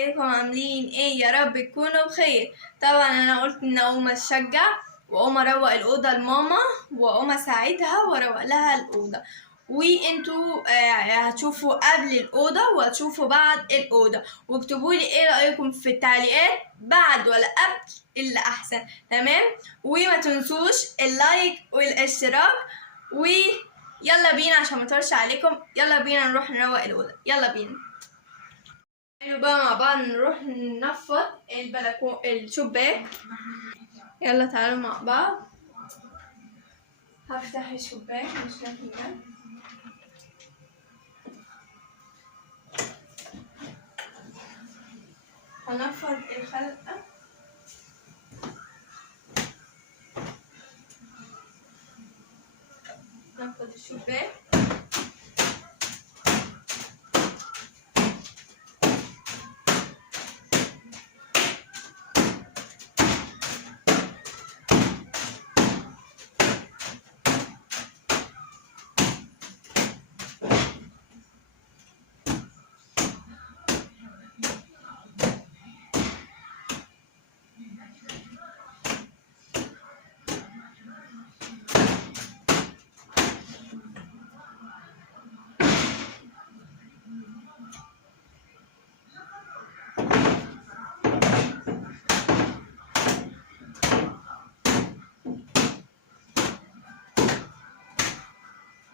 ازيكم عاملين ايه؟ يا رب تكونوا بخير. طبعا انا قلت ان اقوم اتشجع واقوم اروق الاوضه لماما واقوم اساعدها واروق لها الاوضه، وانتوا هتشوفوا قبل الاوضه وهتشوفوا بعد الاوضه، واكتبوا لي ايه رايكم في التعليقات بعد ولا قبل اللي احسن. تمام؟ وما تنسوش اللايك والاشتراك، ويلا بينا عشان ما اطولش عليكم. يلا بينا نروح نروق الاوضه، يلا بينا. تعالوا بقى مع بعض نروح ننفض الشباك. يلا تعالوا مع بعض. هفتح الشباك بالشكل ده. هنفض الخلقة. نفض الشباك.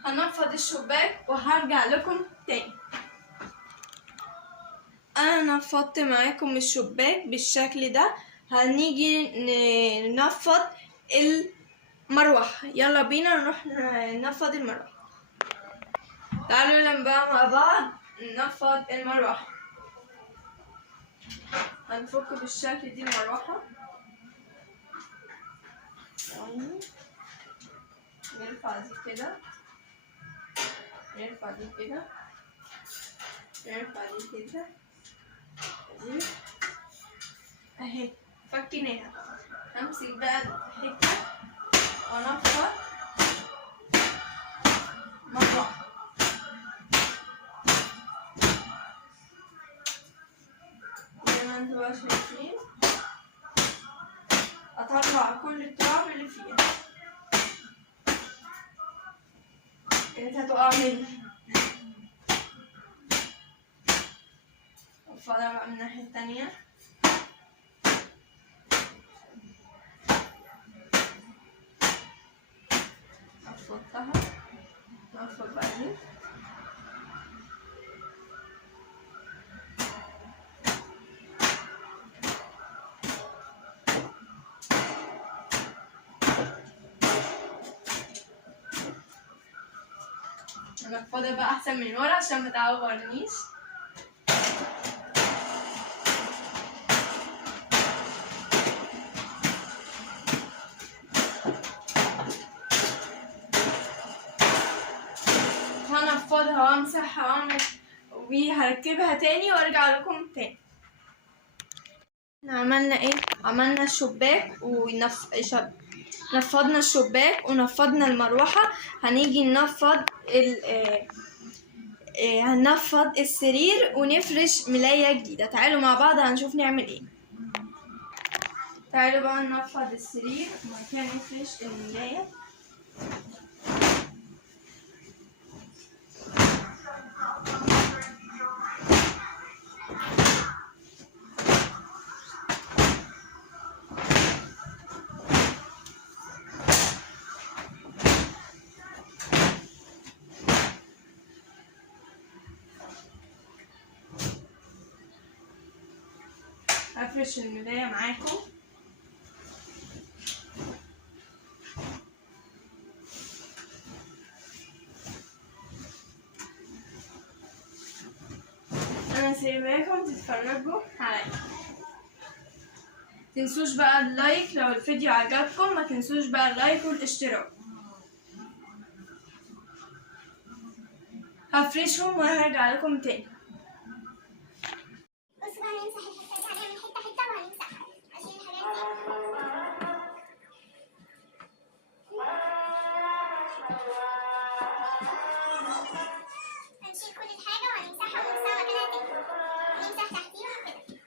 هنفض الشباك وهرجع لكم تاني. انا نفضت معاكم الشباك بالشكل ده. هنيجي ننفض المروحة. يلا بينا نروح ننفض المروحة. تعالوا لما بقى مع بعض ننفض المروحة. هنفك بالشكل دي المروحة. نرفع دي كده، نرفع دي كده، نرفع دي كده، دي اهي فكيناها. همسك بقى الحتة وانفض مروحة. زي ما انتوا بقى شايفين اطلع كل التراب اللي فيها، كانت هتقع مني. افضلها بقى من الناحية التانية. افضتها، نفض بقى دي. هنفضها بقى احسن من ورا عشان ما تعورنيش. هنفضها وامسحها وهركبها تاني وارجع لكم تاني. عملنا ايه؟ عملنا الشباك نفضنا الشباك ونفضنا المروحة. هنيجي ننفض هننفض السرير ونفرش ملاية جديدة. تعالوا مع بعض هنشوف نعمل ايه. تعالوا بقى ننفض السرير وبعد كده نفرش الملاية. هفرش الملاية معاكم. انا سايباكم تتفرجوا عليا. متنسوش بقى اللايك لو الفيديو عجبكم، ما تنسوش بقى اللايك والاشتراك. هفرشهم وهرجع لكم تاني. بصوا بقى هنمسح الحته دي، هنعمل حته حته وهنمسحها عشان الحاجات دي. هنشيل كل الحاجه وهنمسحها ونسوي كده تاني، ونمسح تحتيها كده.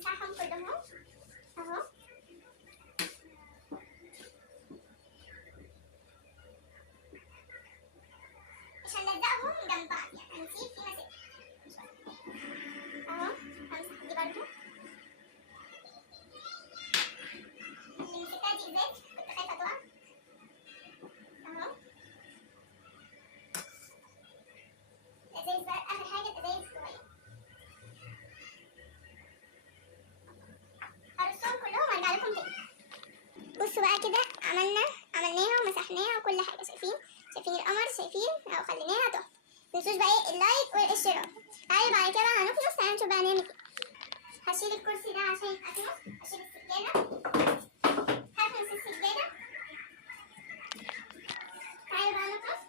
هنمسحهم كلهم اهو. مش هنلزقهم جنب بعض، يعني هنسيب في مسافة اهو. همسح دي برضو. اللي مسكتها دي ازاز، كنت خايفة تقع اهو. الازاز بقى اخر حاجة، الازاز الصغير هرصهم كلهم وارجع لكم تاني. بصوا بقى كده عملناها ومسحناها وكل حاجة. شايفين القمر؟ شايفين اهو، خليناها تحفة. متنسوش بقى ايه اللايك والاشتراك. تعالوا بعد كده بقى هنخلص، تعالوا نشوف بقى هنعمل ايه. هشيل الكرسي ده عشان اكنس، هشيل السجادة، هكنس السجادة. تعالوا بقى نخلص.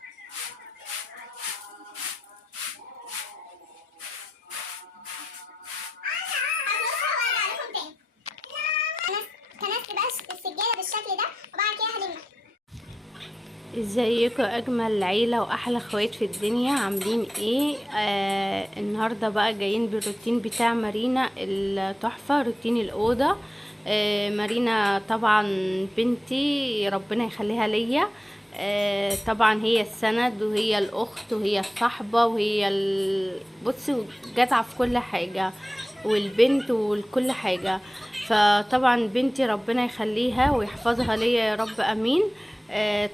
هخلصها وارجع لكم تاني. كنست بقى السجادة بالشكل ده وبعد كده هلمها. ازيكم اجمل عيله واحلى اخوات في الدنيا، عاملين ايه؟ النهارده بقى جايين بالروتين بتاع مارينا التحفه، روتين الاوضه. مارينا طبعا بنتي ربنا يخليها ليا. طبعا هي السند وهي الاخت وهي الصحبه وهي بصي جدعه في كل حاجه، والبنت وكل حاجه. فطبعا بنتي ربنا يخليها ويحفظها ليا يا رب، امين.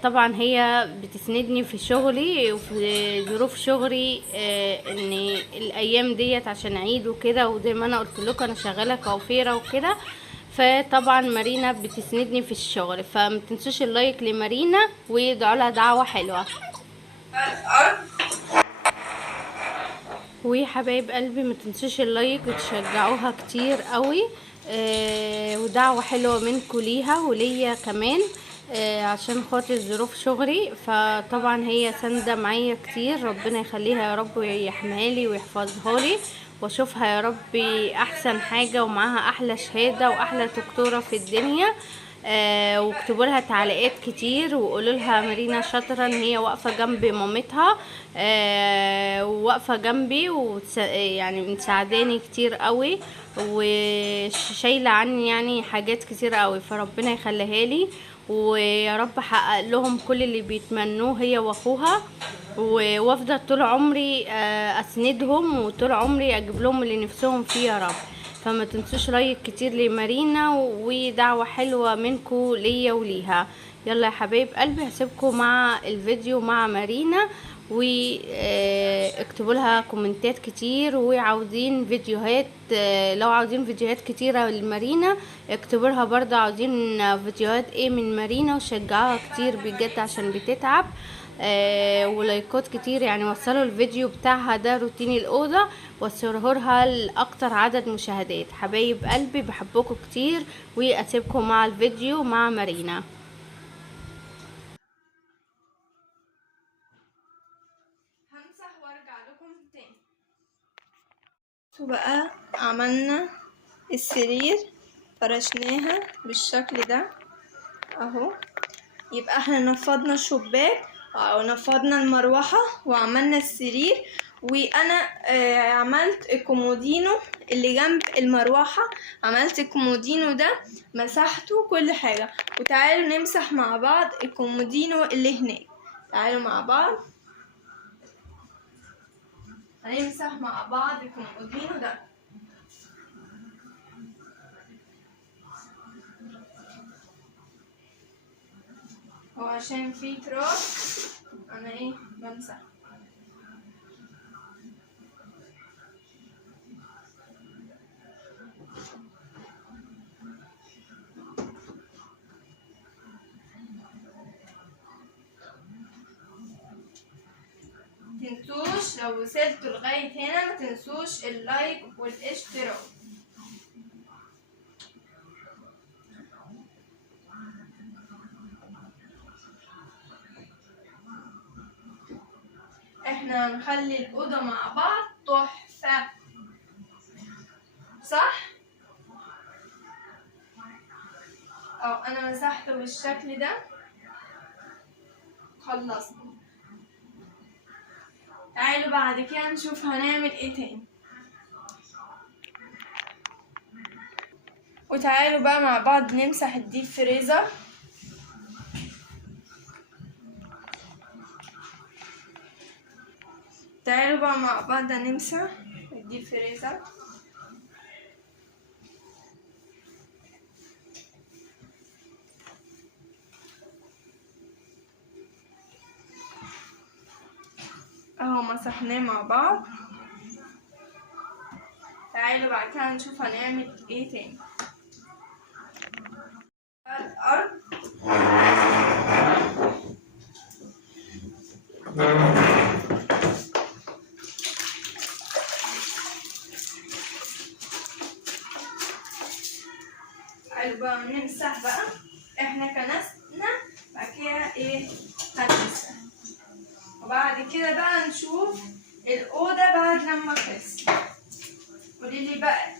طبعا هي بتسندني في شغلي وفي ظروف شغلي، ان الايام ديت عشان عيد وكده، وزي ما انا قلت لكم انا شغاله كوافيره وكده. فطبعا مارينا بتسندني في الشغل، فمتنسوش اللايك لمارينا وادعوا لها دعوه حلوه. وحبايب قلبي متنسوش اللايك وتشجعوها كتير قوي، ودعوة حلوة منكم ليها وليا كمان، عشان خاطر ظروف شغلي. فطبعا هي ساندة معايا كتير، ربنا يخليها يا رب ويحميها لي ويحفظها لي، واشوفها يا رب احسن حاجة ومعاها احلى شهادة واحلى دكتورة في الدنيا. واكتبوا لها تعليقات كتير وقولوا لها مارينا شاطره ان هي واقفه جنب مامتها، وواقفه جنبي يعني مساعداني كتير قوي وشايله عني يعني حاجات كتير قوي. فربنا يخليها لي ويا رب احقق لهم كل اللي بيتمنوه هي واخوها، وافضل طول عمري اسندهم وطول عمري اجيب لهم اللي نفسهم فيه يا رب. فما تنسوش لايك كتير لمارينا ودعوة حلوة منكم ليا وليها. يلا يا حبايب قلبي هسيبكم مع الفيديو مع مارينا، واكتبوا لها كومنتات كتير، وعاوزين فيديوهات، لو عاوزين فيديوهات كتيرة لمارينا اكتبوا لها برضه عاوزين فيديوهات ايه من مارينا، وشجعوها كتير بجد عشان بتتعب. ولايكات كتير، يعني وصلوا الفيديو بتاعها ده روتين الأوضة وصلوه لها لأكتر عدد مشاهدات. حبايب قلبي بحبكم كتير، واسيبكم مع الفيديو مع مارينا. همسح وارجع لكم تاني. بقى عملنا السرير، فرشناها بالشكل ده اهو. يبقى احنا نفضنا الشباك او نفضنا المروحة وعملنا السرير، وانا عملت الكومودينو اللي جنب المروحة، عملت الكومودينو ده مسحته كل حاجة. وتعالوا نمسح مع بعض الكومودينو اللي هناك. تعالوا مع بعض هنمسح مع بعض الكومودينو ده. هو عشان فيه تراب انا ايه بمسح. متنسوش لو وصلتوا لغاية هنا متنسوش اللايك والاشتراك. احنا هنخلي الأوضة مع بعض تحفة، صح؟ انا مسحته بالشكل ده، خلصنا. تعالوا بعد كده نشوف هنعمل ايه تاني. وتعالوا بقى مع بعض نمسح الديب فريزر. تعالوا بقى مع بعض نمسح الديب فريزر. اهو مسحناه مع بعض. تعالوا بعد كده نشوف هنعمل ايه تاني. الارض تعالوا بقى نمسح بقى. احنا كنسنا بعد كده ايه هنمسح، وبعد كده بقى نشوف الأوضة بعد لما تخلص. قوليلي بقى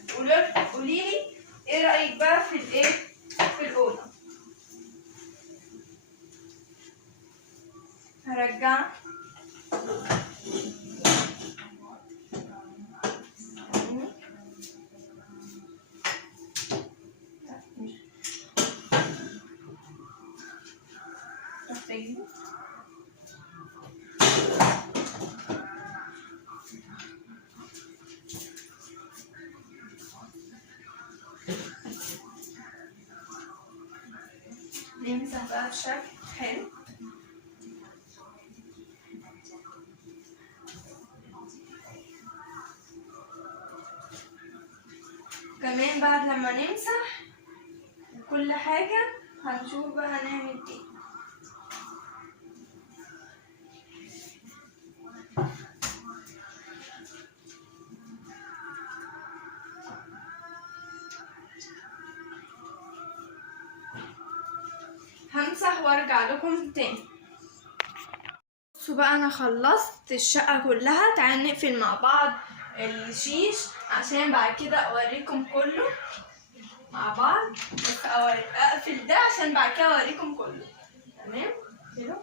قوليلي ايه رأيك بقى في الايه في الأوضة. هرجع نمسح بقى بشكل حلو. كمان بعد لما نمسح كل حاجة هنشوف بقى هنعمل ايه. همسح وارجع لكم تاني. بصوا بقى انا خلصت الشقة كلها. تعالوا نقفل مع بعض الشيش عشان بعد كده اوريكم كله مع بعض. بس اقفل ده عشان بعد كده اوريكم كله. تمام كده.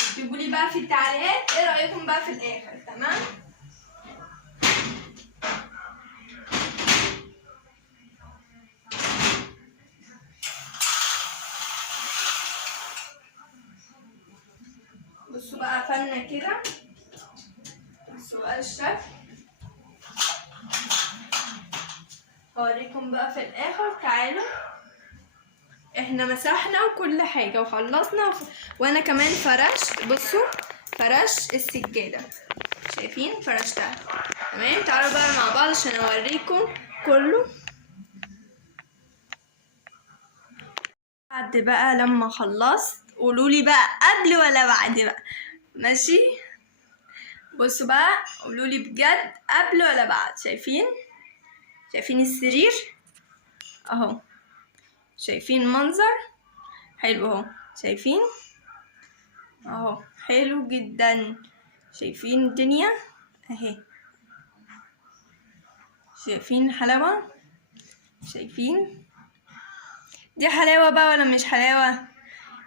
اكتبوا لي بقى في التعليقات ايه رايكم بقى في الاخر. تمام. بصوا بقى قفلنا كده. بصوا بقى الشكل. هوريكم بقى في الاخر. تعالوا احنا مسحنا وكل حاجه وخلصنا وانا كمان فرشت. بصوا فرش السجاده، شايفين فرشتها. تمام. تعالوا بقى مع بعض عشان اوريكم كله. بعد بقى لما خلصت قولولي بقى قبل ولا بعد بقى. ماشي. بصوا بقى قولولي بجد قبل ولا بعد. شايفين السرير اهو. شايفين المنظر حلو اهو. شايفين اهو حلو جدا. شايفين الدنيا اهي. شايفين الحلاوة. شايفين دي حلاوة بقى ولا مش حلاوة؟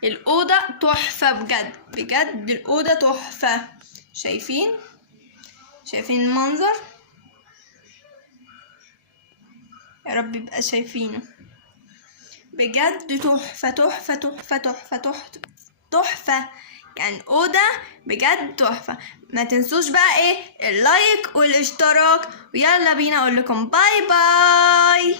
الأوضة تحفة بجد بجد. الأوضة تحفة. شايفين المنظر. يا رب يبقى شايفينه بجد. تحفة تحفة تحفة تحفة تحفة تحفة. يعني أوضة بجد تحفة. ما تنسوش بقى ايه اللايك والاشتراك. ويلا بينا اقول لكم باي باي.